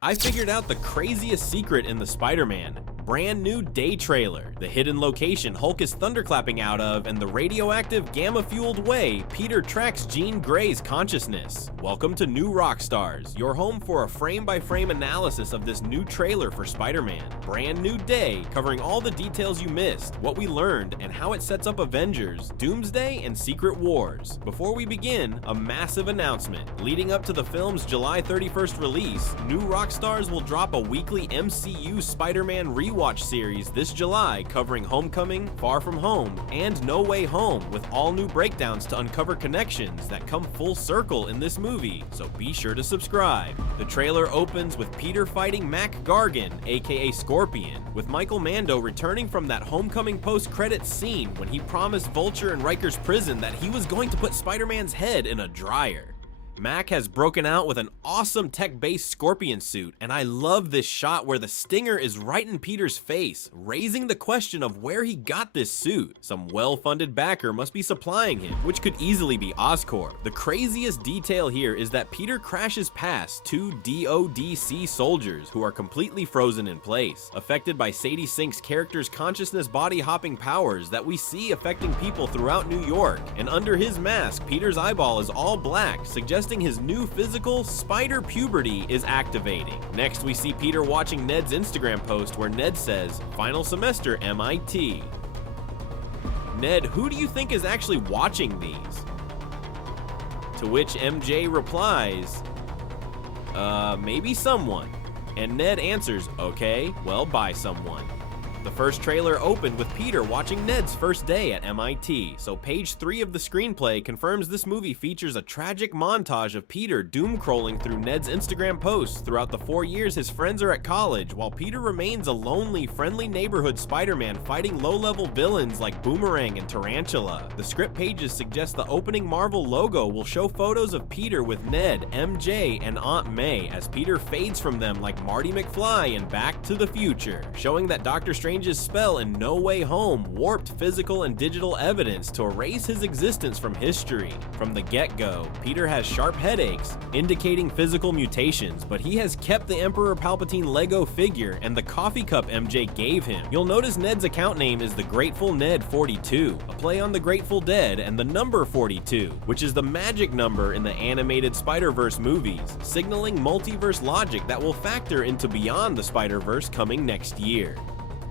I figured out the craziest secret in the Spider-Man brand new day trailer, the hidden location Hulk is thunderclapping out of, and the radioactive gamma-fueled way Peter tracks Jean Grey's consciousness. Welcome to New Rockstars, your home for a frame-by-frame analysis of this new trailer for Spider-Man. Brand new day, covering all the details you missed, what we learned, and how it sets up Avengers, Doomsday, and Secret Wars. Before we begin, a massive announcement. Leading up to the film's July 31st release, New Rockstars will drop a weekly MCU Spider-Man rewatch series this July covering Homecoming, Far From Home, and No Way Home, with all new breakdowns to uncover connections that come full circle in this movie, so be sure to subscribe. The trailer opens with Peter fighting Mac Gargan, aka Scorpion, with Michael Mando returning from that Homecoming post-credits scene when he promised Vulture in Riker's prison that he was going to put Spider-Man's head in a dryer. Mac has broken out with an awesome tech-based Scorpion suit, and I love this shot where the stinger is right in Peter's face, raising the question of where he got this suit. Some well-funded backer must be supplying him, which could easily be Oscorp. The craziest detail here is that Peter crashes past two DODC soldiers who are completely frozen in place, affected by Sadie Sink's character's consciousness body-hopping powers that we see affecting people throughout New York, and under his mask, Peter's eyeball is all black, suggesting his new physical spider puberty is activating. Next, we see Peter watching Ned's Instagram post where Ned says, "Final semester MIT." Ned, who do you think is actually watching these? To which MJ replies, maybe someone. And Ned answers, okay, well, bye someone. The first trailer opened with Peter watching Ned's first day at MIT, so page 3 of the screenplay confirms this movie features a tragic montage of Peter doom-crawling through Ned's Instagram posts throughout the 4 years his friends are at college, while Peter remains a lonely, friendly neighborhood Spider-Man fighting low-level villains like Boomerang and Tarantula. The script pages suggest the opening Marvel logo will show photos of Peter with Ned, MJ, and Aunt May as Peter fades from them like Marty McFly in Back to the Future, showing that Dr. Strange's spell in No Way Home warped physical and digital evidence to erase his existence from history. From the get-go, Peter has sharp headaches, indicating physical mutations, but he has kept the Emperor Palpatine Lego figure and the coffee cup MJ gave him. You'll notice Ned's account name is the Grateful Ned 42, a play on the Grateful Dead and the number 42, which is the magic number in the animated Spider-Verse movies, signaling multiverse logic that will factor into Beyond the Spider-Verse coming next year.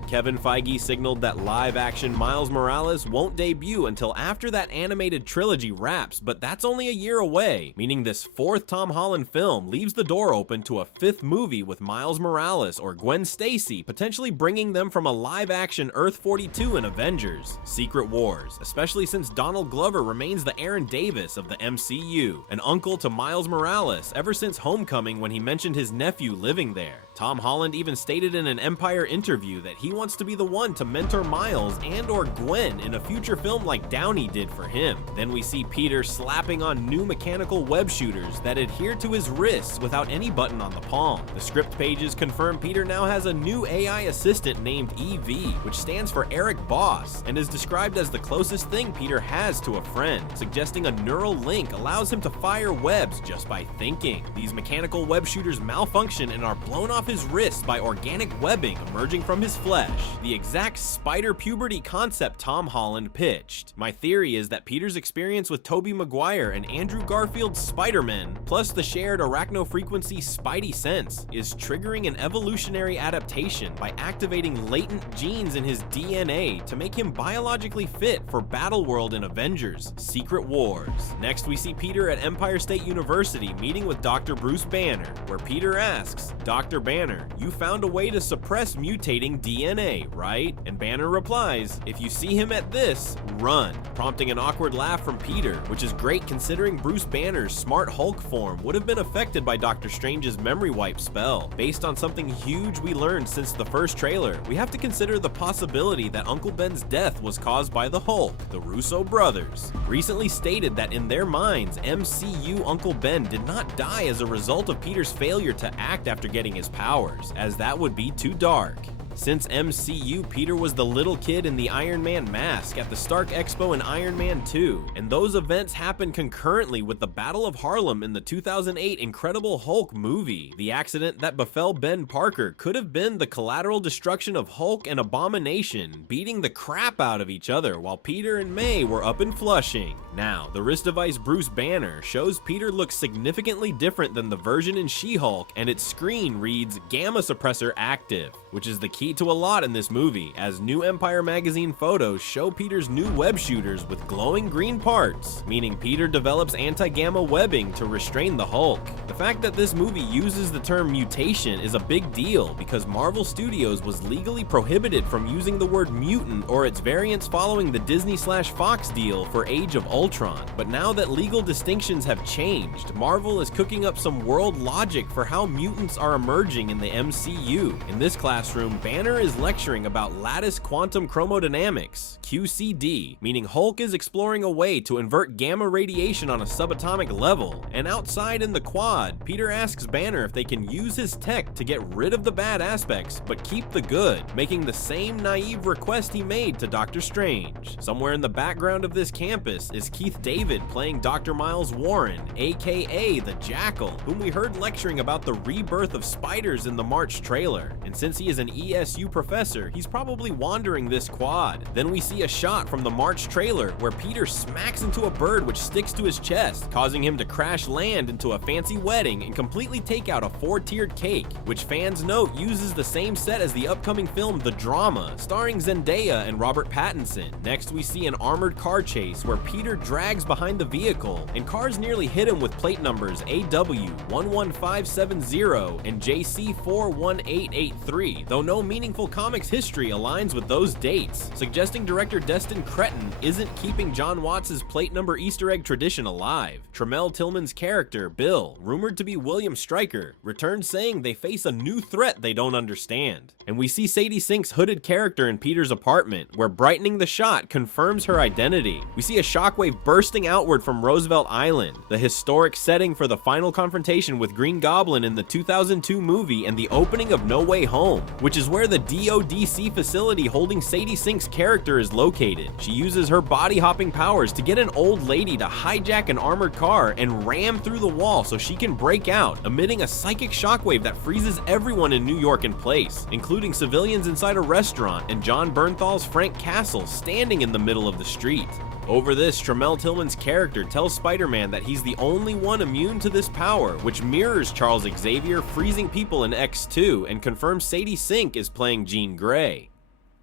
Kevin Feige signaled that live-action Miles Morales won't debut until after that animated trilogy wraps, but that's only a year away, meaning this 4th Tom Holland film leaves the door open to a 5th movie with Miles Morales or Gwen Stacy, potentially bringing them from a live-action Earth 42 in Avengers, Secret Wars, especially since Donald Glover remains the Aaron Davis of the MCU, an uncle to Miles Morales ever since Homecoming when he mentioned his nephew living there. Tom Holland even stated in an Empire interview that he wants to be the one to mentor Miles and or Gwen in a future film like Downey did for him. Then we see Peter slapping on new mechanical web shooters that adhere to his wrists without any button on the palm. The script pages confirm Peter now has a new AI assistant named EV, which stands for Eric Boss, and is described as the closest thing Peter has to a friend, suggesting a neural link allows him to fire webs just by thinking. These mechanical web shooters malfunction and are blown off his wrists by organic webbing emerging from his flesh, the exact spider puberty concept Tom Holland pitched. My theory is that Peter's experience with Tobey Maguire and Andrew Garfield's Spider-Man, plus the shared arachno-frequency Spidey sense, is triggering an evolutionary adaptation by activating latent genes in his DNA to make him biologically fit for Battleworld in Avengers, Secret Wars. Next, we see Peter at Empire State University meeting with Dr. Bruce Banner, where Peter asks, "Dr. Banner, you found a way to suppress mutating DNA, right?" And Banner replies, "If you see him at this, run," prompting an awkward laugh from Peter, which is great considering Bruce Banner's smart Hulk form would have been affected by Doctor Strange's memory wipe spell. Based on something huge we learned since the first trailer, we have to consider the possibility that Uncle Ben's death was caused by the Hulk. The Russo brothers recently stated that in their minds, MCU Uncle Ben did not die as a result of Peter's failure to act after getting his powers, as that would be too dark. Since MCU, Peter was the little kid in the Iron Man mask at the Stark Expo in Iron Man 2, and those events happened concurrently with the Battle of Harlem in the 2008 Incredible Hulk movie. The accident that befell Ben Parker could have been the collateral destruction of Hulk and Abomination beating the crap out of each other while Peter and May were up in Flushing. Now, the wrist device Bruce Banner shows Peter looks significantly different than the version in She-Hulk, and its screen reads Gamma Suppressor Active, which is the key to a lot in this movie, as New Empire magazine photos show Peter's new web shooters with glowing green parts, meaning Peter develops anti-gamma webbing to restrain the Hulk. The fact that this movie uses the term mutation is a big deal because Marvel Studios was legally prohibited from using the word mutant or its variants following the Disney/Fox deal for Age of Ultron. But now that legal distinctions have changed, Marvel is cooking up some world logic for how mutants are emerging in the MCU. In this classroom, Banner is lecturing about lattice quantum chromodynamics, QCD, meaning Hulk is exploring a way to invert gamma radiation on a subatomic level. And outside in the quad, Peter asks Banner if they can use his tech to get rid of the bad aspects but keep the good, making the same naive request he made to Doctor Strange. Somewhere in the background of this campus is Keith David playing Dr. Miles Warren, aka the Jackal, whom we heard lecturing about the rebirth of spiders in the March trailer. And since he is an ESU professor, he's probably wandering this quad. Then we see a shot from the March trailer where Peter smacks into a bird which sticks to his chest, causing him to crash land into a fancy wedding and completely take out a 4-tiered cake, which fans note uses the same set as the upcoming film The Drama, starring Zendaya and Robert Pattinson. Next we see an armored car chase where Peter drags behind the vehicle, and cars nearly hit him with plate numbers AW11570 and JC41883, though no meaningful comics history aligns with those dates, suggesting director Destin Cretton isn't keeping John Watts' plate number Easter egg tradition alive. Tremel Tillman's character, Bill, rumored to be William Stryker, returns saying they face a new threat they don't understand. And we see Sadie Sink's hooded character in Peter's apartment, where brightening the shot confirms her identity. We see a shockwave bursting outward from Roosevelt Island, the historic setting for the final confrontation with Green Goblin in the 2002 movie and the opening of No Way Home, which is where the DODC facility holding Sadie Sink's character is located. She uses her body-hopping powers to get an old lady to hijack an armored car and ram through the wall so she can break out, emitting a psychic shockwave that freezes everyone in New York in place, including civilians inside a restaurant and John Bernthal's Frank Castle standing in the middle of the street. Over this, Tremel Tillman's character tells Spider-Man that he's the only one immune to this power, which mirrors Charles Xavier freezing people in X2 and confirms Sadie Sink is playing Jean Grey.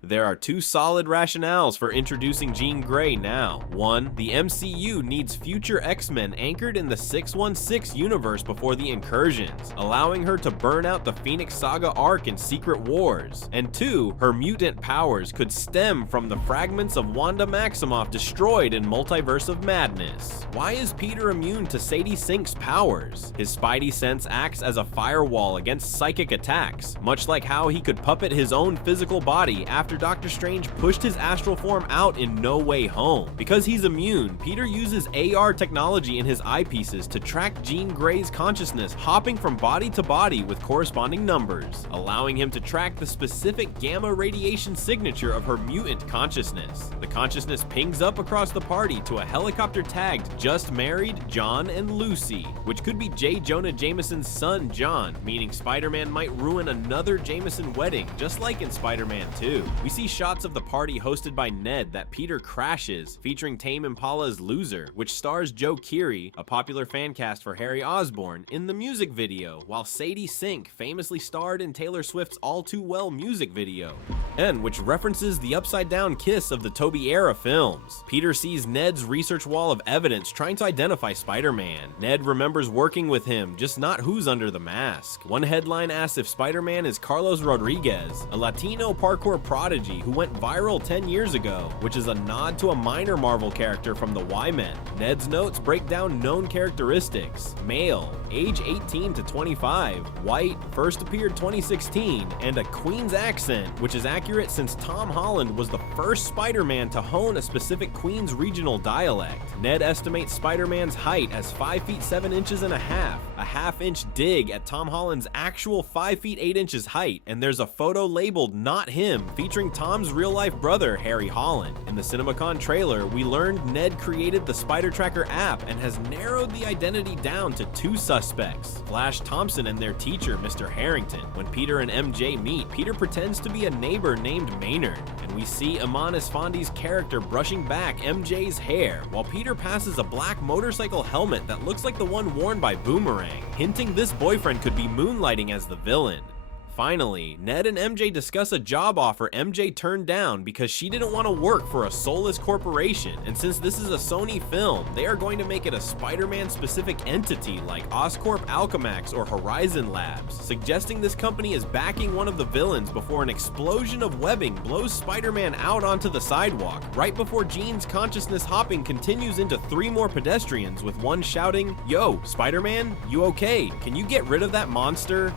There are two solid rationales for introducing Jean Grey now. One, the MCU needs future X-Men anchored in the 616 universe before the incursions, allowing her to burn out the Phoenix Saga arc in Secret Wars. And two, her mutant powers could stem from the fragments of Wanda Maximoff destroyed in Multiverse of Madness. Why is Peter immune to Sadie Sink's powers? His Spidey sense acts as a firewall against psychic attacks, much like how he could puppet his own physical body after Doctor Strange pushed his astral form out in No Way Home. Because he's immune, Peter uses AR technology in his eyepieces to track Jean Grey's consciousness, hopping from body to body with corresponding numbers, allowing him to track the specific gamma radiation signature of her mutant consciousness. The consciousness pings up across the party to a helicopter tagged Just Married, John and Lucy, which could be J. Jonah Jameson's son John, meaning Spider-Man might ruin another Jameson wedding, just like in Spider-Man 2. We see shots of the party hosted by Ned that Peter crashes, featuring Tame Impala's Loser, which stars Joe Keery, a popular fan cast for Harry Osborn, in the music video, while Sadie Sink famously starred in Taylor Swift's All Too Well music video, and which references the upside-down kiss of the Tobey-era films. Peter sees Ned's research wall of evidence trying to identify Spider-Man. Ned remembers working with him, just not who's under the mask. One headline asks if Spider-Man is Carlos Rodriguez, a Latino parkour prodigy who went viral 10 years ago, which is a nod to a minor Marvel character from the Y-Men. Ned's notes break down known characteristics: male, age 18 to 25, white, first appeared 2016, and a Queen's accent, which is accurate since Tom Holland was the first Spider-Man to hone a specific Queens regional dialect. Ned estimates Spider-Man's height as 5 feet 7 inches and a half, a half-inch dig at Tom Holland's actual 5 feet 8 inches height, and there's a photo labeled "Not Him" featuring Tom's real-life brother, Harry Holland. In the CinemaCon trailer, we learned Ned created the Spider Tracker app and has narrowed the identity down to 2 suspects, Flash Thompson and their teacher, Mr. Harrington. When Peter and MJ meet, Peter pretends to be a neighbor named Maynard, and we see Iman Esfandi's character brushing back MJ's hair, while Peter passes a black motorcycle helmet that looks like the one worn by Boomerang, hinting this boyfriend could be moonlighting as the villain. Finally, Ned and MJ discuss a job offer MJ turned down because she didn't want to work for a soulless corporation, and since this is a Sony film, they are going to make it a Spider-Man specific entity like Oscorp Alchemax or Horizon Labs, suggesting this company is backing one of the villains before an explosion of webbing blows Spider-Man out onto the sidewalk, right before Jean's consciousness hopping continues into 3 more pedestrians, with one shouting, "Yo, Spider-Man, you okay? Can you get rid of that monster?"